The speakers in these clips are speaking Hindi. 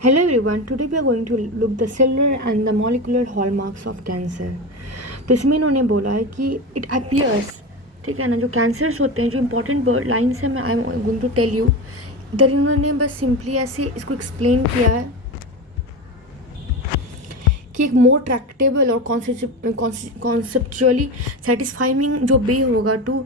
Hello everyone, today we are going to look the cellular and the molecular hallmarks of cancer. तो इसमें इन्होंने बोला है कि इट अपीयर्स, ठीक है ना, जो कैंसर्स होते हैं, जो इंपॉर्टेंट लाइन्स है, मैं I am going to tell you. इधर इन्होंने बस सिंपली ऐसे इसको एक्सप्लेन किया है कि एक मोर ट्रैक्टेबल और कॉन्सेप्चुअली सेटिस्फाइंग जो वे होगा to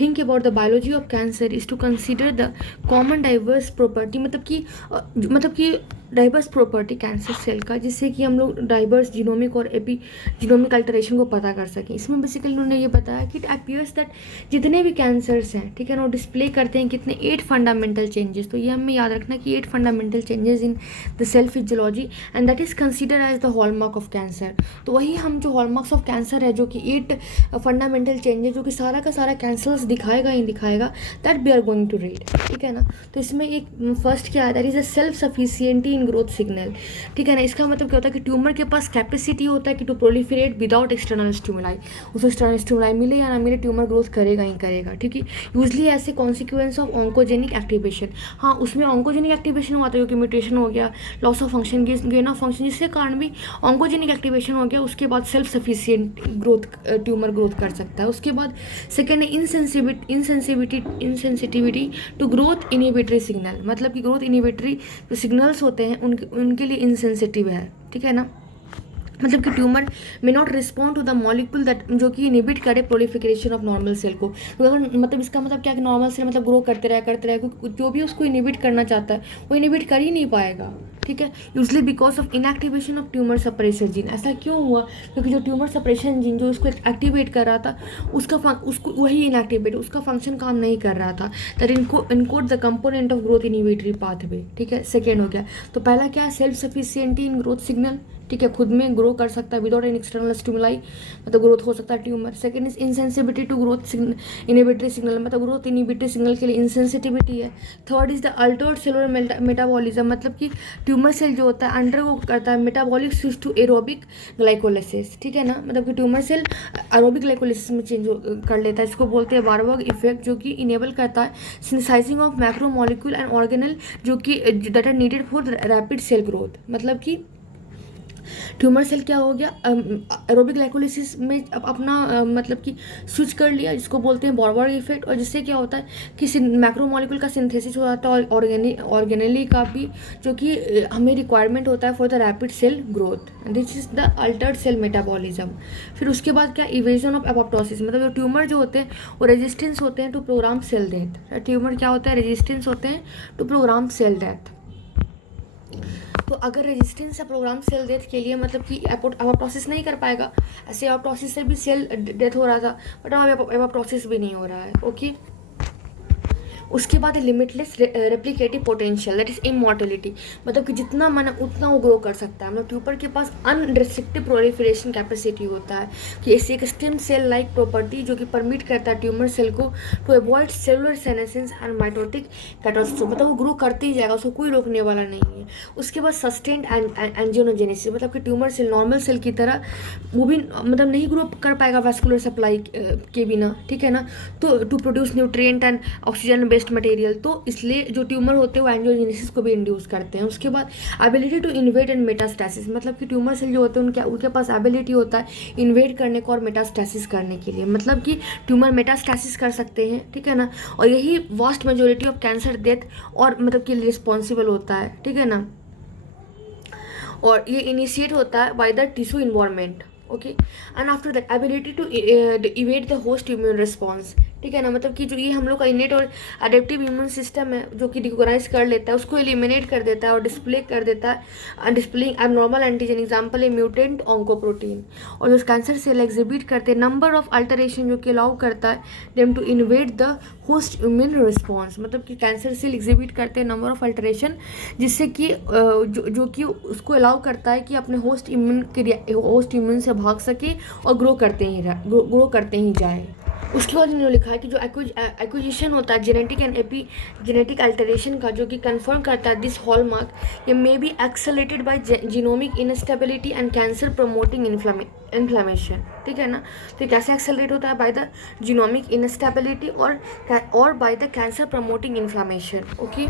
think about the biology of cancer is to consider the common diverse property, मतलब कि डाइवर्स प्रॉपर्टी कैंसर सेल का, जिससे कि हम लोग डाइवर्स जीनोमिक और एपी जीनोमिक अल्टरेशन को पता कर सकें। इसमें बेसिकली उन्होंने ये बताया कि इट अपीयर्स दैट जितने भी कैंसर्स हैं, ठीक है ना, वो डिस्प्ले करते हैं कितने 8 फंडामेंटल चेंजेस। तो ये हमें याद रखना कि 8 fundamental changes in the cell physiology and that is consider as the hallmark of cancer. तो वही हम जो हॉलमार्क्स ऑफ कैंसर है, जो कि 8 फंडामेंटल चेंजेस, जो कि सारा का सारा कैंसर्स दिखाएगा ही दिखाएगा, that we are going to read, ठीक है ना। तो इसमें एक फर्स्ट क्या है, that is a self sufficiency in growth signal, ठीक है ना। इसका मतलब क्या होता है कि ट्यूमर के पास कैपेसिटी होता है कि to proliferate without external stimuli. उसे एक्सटर्नल स्टिमुलाई मिले या ना मिले, ट्यूमर ग्रोथ करेगा ही करेगा, ठीक है। यूजली ऐसे कॉन्सिक्वेंस ऑफ ऑन्कोजेनिक एक्टिवेशन, हाँ उसमें ऑन्कोजेनिक एक्टिवेशन हुआ था, क्योंकि म्यूटेशन हो गया, loss of function, gain of function, जिसके कारण भी ऑन्कोजेनिक एक्टिवेशन हो गया। उसके बाद self sufficient growth, tumour growth कर सकता है। उसके बाद सेकेंड है insensitivity to growth inhibitory signal, मतलब कि ग्रोथ इनहिबिटरी जो सिग्नल्स होते हैं उनके लिए इनसेंसिटिव है, ठीक है ना। मतलब कि tumour may not respond to the molecule that, जो कि इनिबिट करे प्रोलिफिकेशन ऑफ नॉर्मल सेल को। तो अगर मतलब इसका मतलब क्या कि नॉर्मल सेल मतलब ग्रो करते रहे, क्योंकि जो भी उसको इनिबिट करना चाहता है वो इनिबिट कर ही नहीं पाएगा, ठीक है। Usually because of inactivation of tumour suppressor gene. ऐसा क्यों हुआ? क्योंकि जो ट्यूमर सप्रेशन जीन जो उसको एक्टिवेट कर रहा था, उसको वही इनएक्टिवेट, उसका फंक्शन काम नहीं कर रहा था। That encode the component of growth inhibitory pathway, ठीक है। सेकेंड हो गया, तो पहला क्या है, self sufficiency in growth signal, ठीक है, खुद में ग्रो कर सकता है विदाउट एन एक्सटर्नल स्टिमुलाई, मतलब ग्रोथ हो सकता है tumour. Second is insensibility to growth inhibitory signal, मतलब ग्रोथ इनिबिटरी सिग्नल के लिए इनसेंसिटिविटी है। Third is the altered cellular metabolism, मतलब कि ट्यूमर सेल जो होता है अंडर वो करता है metabolic switch to aerobic glycolysis, ठीक है ना। मतलब कि ट्यूमर सेल एरोबिक ग्लाइकोलिसिस में चेंज कर लेता है। इसको बोलते हैं वारबर्ग इफेक्ट, जो कि इनेबल करता है synthesising of macro molecule and organelle, जो कि that are needed for rapid cell growth. मतलब कि ट्यूमर सेल क्या हो गया, एरोबिक ग्लाइकोलिसिस में अपना मतलब कि स्विच कर लिया, जिसको बोलते हैं वारबर्ग इफेक्ट। और जिससे क्या होता है कि मैक्रो मॉलिक्यूल का सिंथेसिस हो जाता है, और ऑर्गेनली का भी, जो कि हमें रिक्वायरमेंट होता है for the rapid cell growth. This is the altered cell metabolism. फिर उसके बाद क्या, इवेजन ऑफ एपोप्टोसिस, मतलब जो ट्यूमर जो होते हैं वो रेजिस्टेंस होते हैं to program cell death. Tumour क्या होता है, रेजिस्टेंस होते हैं टू प्रोग्राम सेल डेथ। तो अगर रेजिस्टेंस है प्रोग्राम सेल डेथ के लिए, मतलब कि एपोप्टोसिस नहीं कर पाएगा। ऐसे एपोप्टोसिस से भी सेल डेथ हो रहा था, बट अब एपोप्टोसिस भी नहीं हो रहा है, ओके। उसके बाद limitless replicative potential, that is immortality, मतलब कि जितना मन उतना वो ग्रो कर सकता है। मतलब ट्यूबर के पास अनरिस्ट्रिक्टेड प्रोलिफरेशन कैपेसिटी होता है, कि ऐसी एक स्टेम सेल लाइक प्रॉपर्टी जो कि परमिट करता है ट्यूमर सेल को to avoid cellular senescence and mitotic catastrophe, मतलब वो ग्रो करते ही जाएगा, उसको कोई रोकने वाला नहीं है। उसके बाद सस्टेन्ड एंजियोजेनेसिस, मतलब कि ट्यूमर सेल नॉर्मल सेल की तरह वो भी मतलब नहीं ग्रो कर पाएगा वैस्कुलर सप्लाई के बिना, ठीक है ना। तो to produce nutrient and oxygen based material, तो इसलिए जो ट्यूमर होते हैं वो एंजियोजेनेसिस को भी इंड्यूस करते हैं। उसके बाद ability to invade and metastasis, मतलब कि ट्यूमर सेल जो होते हैं उनके पास एबिलिटी होता है इन्वेड करने को और मेटास्टैसिस करने के लिए, मतलब कि ट्यूमर मेटास्टैसिस कर सकते हैं, ठीक है ना। और यही vast majority of cancer death और मतलब कि रिस्पॉन्सिबल होता है, ठीक है ना। और ये इनिशिएट होता है by the tissue environment, okay. And after that ability to evade the host immune response, ठीक है ना। मतलब कि जो ये हम लोग का इनेट और अडेप्टिव इम्यून सिस्टम है, जो कि रिकॉग्नाइज कर लेता है, उसको एलिमिनेट कर देता है और डिस्प्ले कर देता है, डिस्प्लेइंग एबनॉर्मल एंटीजन, एग्जांपल है म्यूटेंट ऑन्कोप्रोटीन। और जो कैंसर सेल एग्जिबिट करते हैं नंबर ऑफ अल्टरेशन, जो कि अलाउ करता है them to evade the host immune response, मतलब कि कैंसर सेल एग्जिबिट करते हैं नंबर ऑफ अल्टरेशन, जिससे कि जो कि उसको अलाउ करता है कि अपने होस्ट इम्यून से भाग सके और ग्रो करते ही जाए। उसके बाद इन्होंने लिखा है कि जो एक्विजिशन होता है जेनेटिक एंड जेनेटिक अल्टरेशन का, जो कि कंफर्म करता है दिस हॉलमार्क, ये may be accelerated by genomic instability and cancer promoting inflammation, ठीक है ना। तो कैसे एक्सेलरेट होता है, बाय द जीनोमिक इनस्टेबिलिटी और by the cancer promoting inflammation, okay.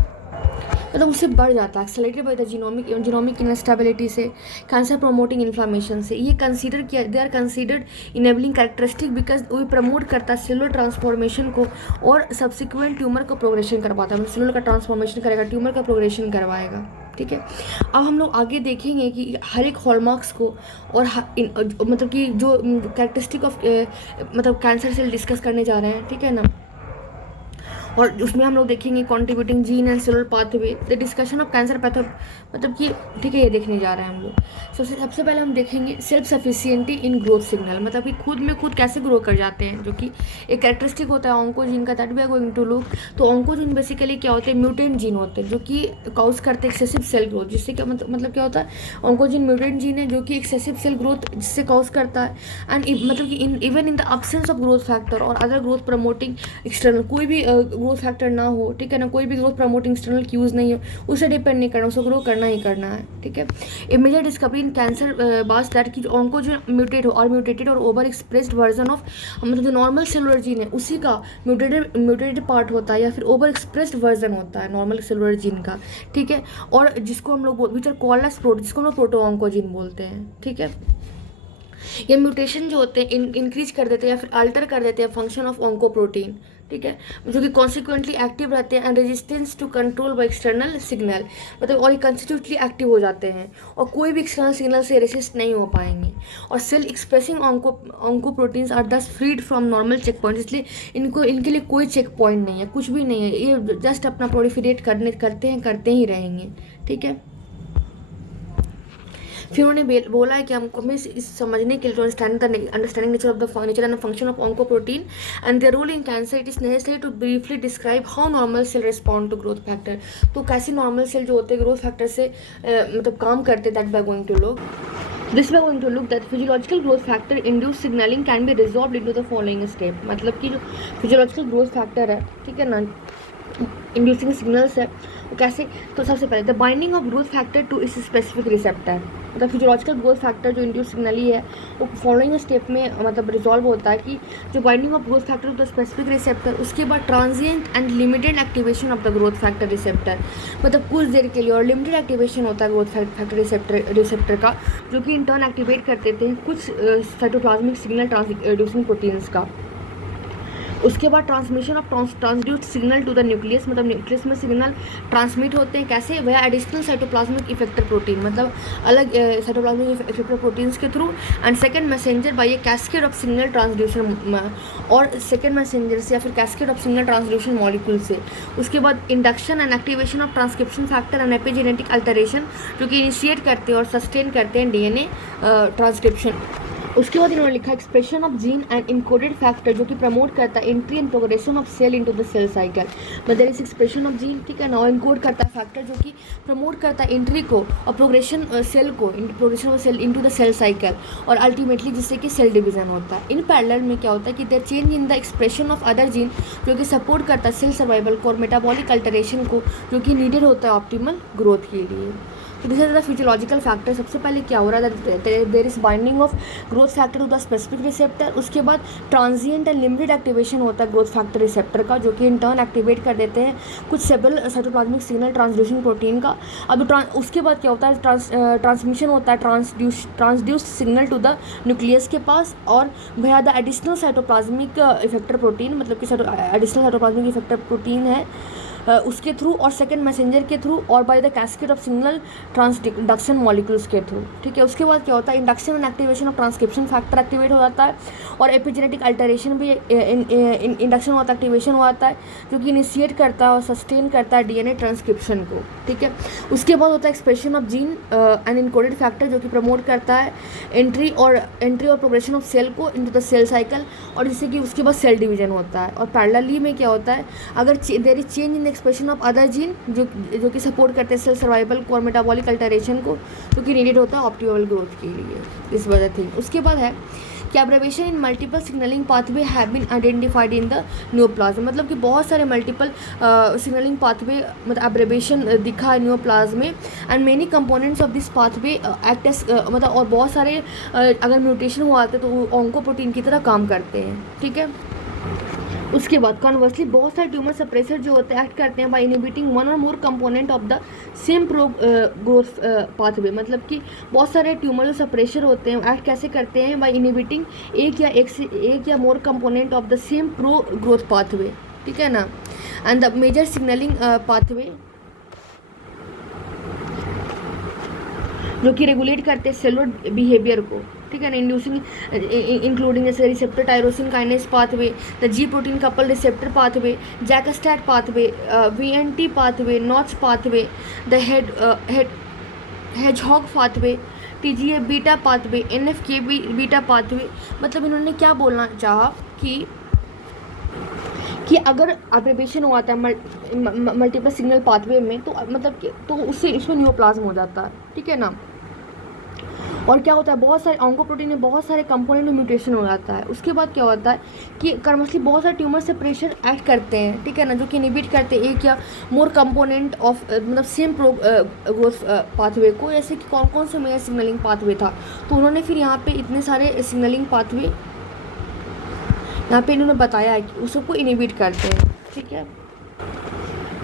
मतलब उससे बढ़ जाता है, accelerated by the genomic instability से, कैंसर प्रोमोटिंग इन्फ्लामेशन से। ये कंसीडर किया, they are considered enabling characteristic because वो प्रमोट करता है सेलुलर ट्रांसफॉर्मेशन को और सब्सिक्वेंट ट्यूमर का प्रोग्रेशन करवाता है। सेलुलर का ट्रांसफॉर्मेशन करेगा, ट्यूमर का प्रोग्रेशन करवाएगा। ठीक है, अब हम लोग आगे देखेंगे कि हर एक हॉलमार्क्स को और मतलब कि जो कैरेक्टरिस्टिक ऑफ मतलब कैंसर सेल डिस्कस करने जा रहे हैं। ठीक है ना, और उसमें हम लोग देखेंगे contributing gene and cellular pathway, the discussion of cancer patho, मतलब कि ठीक है ये देखने जा रहे हैं हम लोग। सबसे पहले हम देखेंगे self sufficiency in growth signal, मतलब कि खुद में खुद कैसे ग्रो कर जाते हैं, जो कि एक कैरेक्टरिस्टिक होता है ऑन्कोजीन का, that we are going to look. तो ऑन्कोजीन बेसिकली क्या होते हैं, म्यूटेंट जीन होते हैं जो कि काउज करते हैं एक्सेसिव सेल ग्रोथ, जिससे क्या मतलब क्या होता है, ऑन्कोजीन म्यूटेंट जीन है जो कि एक्सेसिव सेल ग्रोथ जिससे काउज करता है। एंड मतलब कि even in the absence of growth factor और अदर ग्रोथ प्रमोटिंग एक्सटर्नल, कोई भी ग्रोथ फैक्टर ना हो, ठीक है ना, कोई भी ग्रोथ प्रमोटिंग एक्सटर्नल क्यूज नहीं हो, उसे डिपेंड नहीं करना, उसे ग्रो करना ही करना है। ठीक है, ए मेजर डिस्कवरी इन कैंसर बास दैट की ऑन्को जो म्यूटेट हो और म्यूटेटेड और ओवर एक्सप्रेस्ड वर्जन ऑफ, मतलब जो नॉर्मल सेलुलर जीन है उसी का म्यूटेटेड पार्ट होता है या फिर ओवर एक्सप्रेस्ड वर्जन होता है नॉर्मल सेलुलर जीन का। ठीक है, और जिसको हम लोग विच आर कॉल्ड एज जिसको हम लोग प्रोटो ऑन्कोजीन बोलते हैं। ठीक है, ये म्यूटेशन जो होते हैं इंक्रीज कर देते हैं या फिर अल्टर कर देते हैं फंक्शन ऑफ ऑन्कोप्रोटीन। ठीक है, जो कि कॉन्सिक्वेंटली एक्टिव रहते हैं and resistance to control by external signal, मतलब और ये कंस्टिट्यूटली एक्टिव हो जाते हैं और कोई भी एक्सटर्नल सिग्नल से रेसिस्ट नहीं हो पाएंगे। और cell expressing oncoproteins are thus freed from normal check point, इसलिए इनके लिए कोई चेक पॉइंट नहीं है, कुछ भी नहीं है, ये जस्ट अपना प्रोलिफरेट करते ही रहेंगे। ठीक है, फिर उन्होंने बोला है कि हमको हमें इस समझने के लिए understanding nature of the nature and function of oncoprotein and their role in cancer, it is necessary to briefly describe how normal cell respond to growth factor. तो कैसे नॉर्मल सेल जो होते हैं ग्रोथ फैक्टर से मतलब काम करते, that we are going to look. This we are going to look that physiological growth factor induced signaling can be resolved into the following step। मतलब कि जो physiological growth factor है, ठीक है ना, इंड्यूसिंग सिग्नल्स है वो कैसे। तो सबसे पहले the binding of growth factor to इस स्पेसिफिक रिसेप्टर, मतलब फिजियोलॉजिकल ग्रोथ फैक्टर जो इंड्यूस सिग्नली है वो फॉलोइंग स्टेप में मतलब रिजॉल्व होता है कि जो binding of growth factor to the specific receptor, उसके बाद transient and limited activation of the growth factor receptor, मतलब कुछ देर के लिए और लिमिटेड एक्टिवेशन होता है ग्रोथ फैक्टर रिसेप्टर का, जो कि इंटर्न एक्टिवेट कर देते हैं कुछ साइटोप्लाज्मिक सिग्नल ट्रांसड्यूसिंग प्रोटीन्स का। उसके बाद transmission of transduced signal to the nucleus, मतलब न्यूक्लियस में सिग्नल ट्रांसमिट होते हैं कैसे, वह एडिशनल साइटोप्लाज्मिक इफेक्टर प्रोटीन, मतलब अलग साइटोप्लाज्मिक इफेक्टर प्रोटीन्स के through, and second messenger by a cascade of signal transduction, और सेकंड मैसेंजर से या फिर cascade of signal transduction molecule से। उसके बाद induction and activation of transcription factor and epigenetic alteration, जो कि इनिशिएट करते हैं और सस्टेन करते हैं डीएनए ट्रांसक्रिप्शन। उसके बाद इन्होंने लिखा expression of gene and encoded factor, जो कि प्रमोट करता है entry and progression of cell into the cell cycle, मतलब इस एक्सप्रेशन ऑफ जीन, ठीक है ना, और इनकोड करता है फैक्टर जो कि प्रमोट करता है एंट्री को और प्रोग्रेशन सेल को, progression of cell into the cell cycle, और अल्टीमेटली जिससे कि सेल डिवीजन होता है। इन पैरेलल में क्या होता है कि there change in the expression of other gene, जो कि सपोर्ट करता है सेल सर्वाइवल को और मेटाबॉलिक अल्टरेशन को, जो कि नीडेड होता है ऑप्टिमल ग्रोथ के लिए। तो this is the physiological factor. सबसे पहले क्या हो रहा है, there is binding of growth factor to the specific receptor, उसके बाद ट्रांजिएंट एंड लिमिटेड एक्टिवेशन होता है ग्रोथ फैक्टर रिसेप्टर का, जो कि इन टर्न एक्टिवेट कर देते हैं कुछ सेबल साइटोप्लाज्मिक सिग्नल ट्रांसड्यूसिंग प्रोटीन का। अब उसके बाद क्या होता है, ट्रांसमिशन होता है ट्रांसड्यूस्ड सिग्नल टू द न्यूक्लियस के पास, और भैया the additional cytoplasmic effector protein, मतलब कि एडिशनल साइटोप्लाज्मिक इफेक्टर प्रोटीन है उसके थ्रू, और सेकंड मैसेंजर के थ्रू, और by the cascade of signal transduction molecules के थ्रू। ठीक है, उसके बाद क्या होता है, induction and activation of transcription factor activate हो जाता है, और एपिजेनेटिक अल्टरेशन भी इंडक्शन होता है, एक्टिवेशन हो जाता है, जो कि इनिशिएट करता है और सस्टेन करता है डीएनए ट्रांसक्रिप्शन को। ठीक है, उसके बाद होता है expression of gene and encoded factor, जो कि प्रमोट करता है एंट्री और प्रोग्रेशन ऑफ सेल को इनटू द सेल साइकिल, और जिससे कि उसके बाद सेल डिवीजन होता है। और पैरेलली में क्या होता है, अगर there is change in expression of other gene, जो कि सपोर्ट करते हैं सेल सर्वाइवल को और मेटाबॉलिक अल्टरेशन को, जो कि नीडेड होता है ऑप्टिमल ग्रोथ के लिए। This was the thing. उसके बाद है कि abbreviation in multiple signalling pathway have been identified in the neoplasm, मतलब कि बहुत सारे मल्टीपल सिग्नलिंग पाथवे मतलब एब्रेविएशन दिखा है न्यूप्लाज्म में, and many components of this pathway act as मतलब, और बहुत सारे अगर म्यूटेशन हुआ आते तो ऑन्कोप्रोटीन की तरह काम करते हैं। ठीक है, उसके बाद कॉन्वर्सली बहुत सारे ट्यूमर सप्रेसर जो होते हैं एक्ट करते हैं बाय इनहिबिटिंग वन और more component of the same pro growth pathway, मतलब कि बहुत सारे ट्यूमर जो सप्रेशर होते हैं एक्ट कैसे करते हैं बाय इनहिबिटिंग एक या more component of the same pro growth pathway, ठीक है ना। And the major signalling pathway जो कि रेगुलेट करते हैं सेलुलर बिहेवियर को, ठीक है ना, इंड्यूसिंग इंक्लूडिंग जैसे receptor tyrosine kinase pathway, the G protein couple receptor pathway, JAK STAT pathway, VNT pathway, notch pathway, the hedgehog pathway, TGF beta pathway, NF-k beta pathway. मतलब इन्होंने क्या बोलना चाहा कि अगर एब्रेविएशन हुआ था मल्टीपल सिग्नल पाथवे में तो मतलब तो उससे इसमें न्यूप्लाज्म हो जाता है, ठीक है ना। और क्या होता है, बहुत सारे ऑन्कोप्रोटीन में बहुत सारे कंपोनेंट में म्यूटेशन हो जाता है। उसके बाद क्या होता है कि कर्मसली बहुत सारे ट्यूमर से प्रेशर एक्ट करते हैं, ठीक है ना, जो कि इनहिबिट करते हैं एक या मोर कंपोनेंट ऑफ मतलब सेम ग्रोथ पाथवे को। जैसे कि कौन कौन से मेजर सिग्नलिंग पाथवे था, तो उन्होंने फिर यहाँ पे इतने सारे सिग्नलिंग पाथवे यहाँ पे इन्होंने बताया है कि उसको इनहिबिट करते हैं, ठीक है।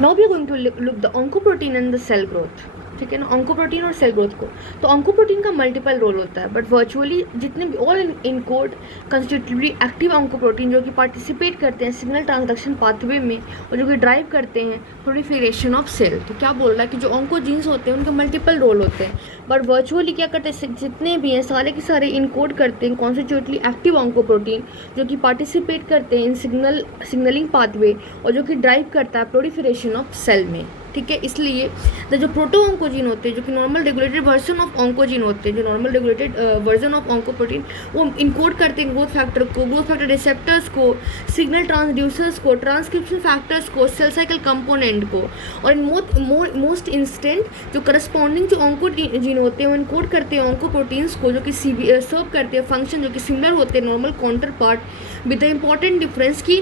Now we are going to look the oncoprotein and the cell growth, ठीक है ना, ऑन्कोप्रोटीन और सेल ग्रोथ को। तो ऑन्कोप्रोटीन का मल्टीपल रोल होता है, बट वर्चुअली जितने भी ऑल इन कोड कंस्टिट्यूटिवली एक्टिव ऑन्कोप्रोटीन जो कि पार्टिसिपेट करते हैं सिग्नल ट्रांसडक्शन पाथवे में और जो कि ड्राइव करते हैं प्रोलिफरेशन ऑफ सेल। तो क्या बोल रहा है कि जो ऑन्कोजीन्स होते हैं उनके मल्टीपल रोल होते हैं, बट वर्चुअली क्या करते हैं जितने भी हैं सारे के सारे इनकोड करते हैं कॉन्स्टिट्यूटिवली एक्टिव ऑन्कोप्रोटीन जो कि पार्टिसिपेट करते हैं इन सिग्नलिंग पाथवे और जो कि ड्राइव करता है प्रोलिफरेशन ऑफ सेल में, ठीक है। इसलिए जो प्रोटो ऑन्कोजीन होते हैं जो कि normal regulated version of oncogene होते हैं, जो नॉर्मल रेगुलेटेड वर्जन ऑफ ऑन्कोप्रोटीन वो इनकोड करते हैं ग्रोथ फैक्टर को, ग्रोथ फैक्टर रिसेप्टर्स को, सिग्नल ट्रांसड्यूसर्स को, ट्रांसक्रिप्शन फैक्टर्स को, सेल साइकिल कंपोनेंट को। और इन मोस्ट इंस्टेंट जो करस्पॉन्डिंग जो ऑन्कोजीन होते हैं वो इनकोड करते हैं ऑन्कोप्रोटीन्स को जो कि सर्व करते हैं फंक्शन जो कि सिमिलर होते हैं normal counter part with the important difference कि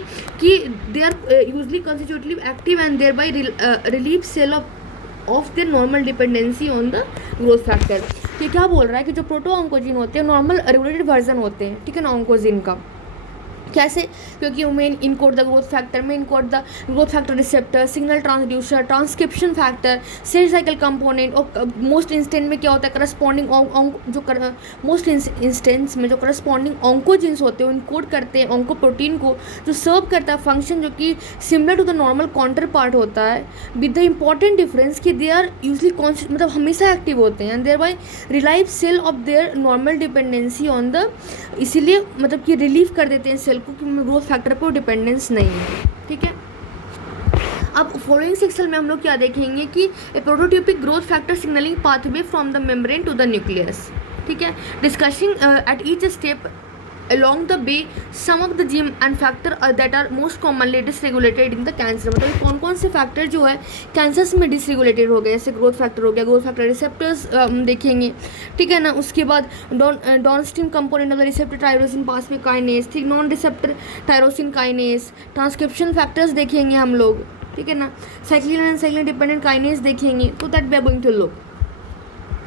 they are usually constitutively active and thereby relieve cell of their normal dependency on the growth factor. ये क्या बोल रहा है कि जो प्रोटो ऑन्कोजीन होते हैं नॉर्मल रेगुलेटेड वर्जन होते हैं, ठीक है ना, ऑन्कोजीन का। कैसे? क्योंकि main encode the growth factor में encode the growth factor receptor, signal transducer, transcription factor, cell cycle component. और मोस्ट इंस्टेंट में क्या होता है करस्पॉन्डिंग मोस्ट इंस्टेंस में जो करस्पॉन्डिंग ऑन्कोजीन्स होते हैं वो इनकोड करते हैं ऑन्कोप्रोटीन को जो सर्व करता है फंक्शन जो कि similar to the normal counter part होता है विद द इम्पॉर्टेंट डिफरेंस कि दे आर यूजली मतलब हमेशा एक्टिव होते हैं and thereby relieve cell of their normal dependency on the, इसीलिए मतलब कि रिलीव कर देते हैं सेल को कि ग्रोथ फैक्टर पर डिपेंडेंस नहीं है, ठीक है। अब फॉलोइंग सेक्शन में हम लोग क्या देखेंगे कि a prototypic growth factor signalling pathway from the membrane to the nucleus, ठीक है, discussing at each step along the way some of the gene and factor that are most commonly dysregulated in the cancer। मतलब कौन कौन से फैक्टर जो है कैंसर्स में डिसरेगुलेटेड हो गए, जैसे ग्रोथ फैक्टर हो गया, ग्रोथ फैक्टर रिसेप्टर्स देखेंगे, ठीक है ना। उसके बाद downstream component of the receptor tyrosine pathway kinase, ठीक, non receptor tyrosine kinase, transcription factors देखेंगे हम लोग, ठीक है ना, cyclin and cyclin dependent kinase देखेंगे। तो that we are going to look.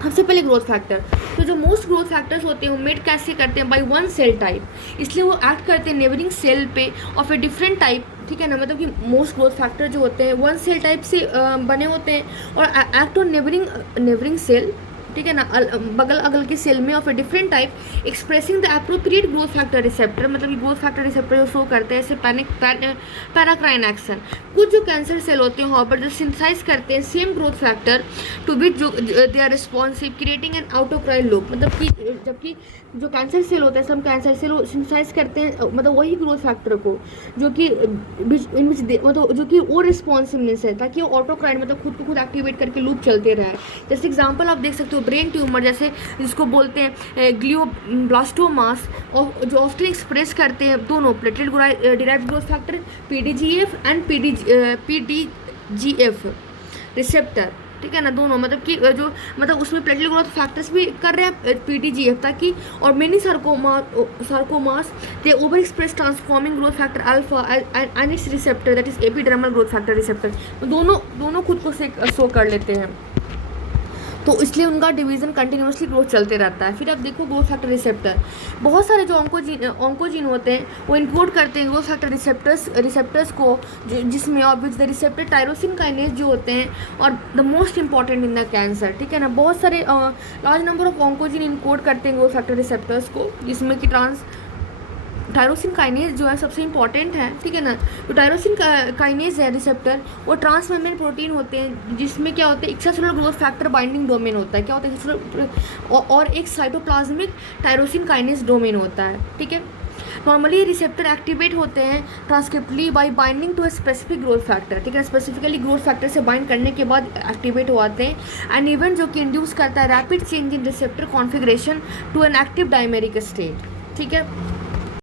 सबसे पहले ग्रोथ फैक्टर, तो जो मोस्ट ग्रोथ फैक्टर्स होते हैं वो मेड कैसे करते हैं बाय वन सेल टाइप, इसलिए वो एक्ट करते हैं नेबरिंग सेल पे ऑफ ए डिफरेंट टाइप, ठीक है ना। मतलब कि मोस्ट ग्रोथ फैक्टर जो होते हैं वन सेल टाइप से बने होते हैं और एक्ट ऑन नेबरिंग सेल, ठीक है ना, बगल अगल के सेल में of a different type expressing the appropriate growth factor receptor. मतलब कि ग्रोथ फैक्टर रिसेप्टर जो शो करते हैं जैसे पैराक्राइन एक्शन। कुछ जो कैंसर सेल होते हैं वहाँ पर जो सिंथेसाइज करते हैं same growth factor to which जो they are responsive creating an autocrine loop. मतलब कि जबकि जो कैंसर सेल होते हैं सब कैंसर सेल सिंथेसाइज करते हैं मतलब वही ग्रोथ फैक्टर को जो कि मतलब जो कि वो रिस्पॉन्सिवनेस है ताकि वो ऑटोक्राइन मतलब खुद को खुद एक्टिवेट करके लूप चलते रहे। जैसे एग्जाम्पल आप देख सकते हो ब्रेन ट्यूमर, जैसे जिसको बोलते हैं ग्लियोब्लास्टोमास, और जो ऑफ्टन एक्सप्रेस करते हैं दोनों platelet derived growth factor PDGF and PDGF receptor, ठीक है ना, दोनों मतलब कि जो मतलब उसमें प्लेटलेट ग्रोथ फैक्टर्स भी कर रहे हैं PDGF ताकि, और many sarcomas they over express transforming growth factor alpha and it's receptor that is epidermal growth factor receptor. दोनों खुद को शो कर लेते हैं। तो इसलिए उनका डिवीज़न कंटिन्यूसली ग्रोथ चलते रहता है। फिर अब देखो ग्रोथ फैक्टर रिसेप्टर, बहुत सारे जो ऑन्कोजीन होते हैं वो इंक्लूड करते हैं ग्रोथ फैक्टर रिसेप्टर्स को, जिसमें of which the receptor tyrosine kinase जो होते हैं और the most important in the cancer, ठीक है ना। बहुत सारे large number of oncogene include करते हैं ग्रोथ फैक्टर रिसेप्टर्स को, जिसमें कि टायरोसिन काइनेज जो है सबसे इंपॉर्टेंट है, ठीक है ना। तो टायरोसिन काइनेज है रिसेप्टर, वो ट्रांसमेम्ब्रेन प्रोटीन होते हैं, जिसमें क्या होते हैं extracellular growth factor binding domain होता है, क्या होता है और एक साइटोप्लाज्मिक टायरोसिन काइनेज डोमेन होता है, ठीक है। नॉर्मली रिसेप्टर एक्टिवेट होते हैं transiently by binding to a specific growth factor, ठीक है। स्पेसिफिकली ग्रोथ फैक्टर से बाइंड करने के बाद एक्टिवेट हो आते हैं। एन इवेंट जो कि इंड्यूस करता है rapid change in receptor configuration to an active dimeric state, ठीक है।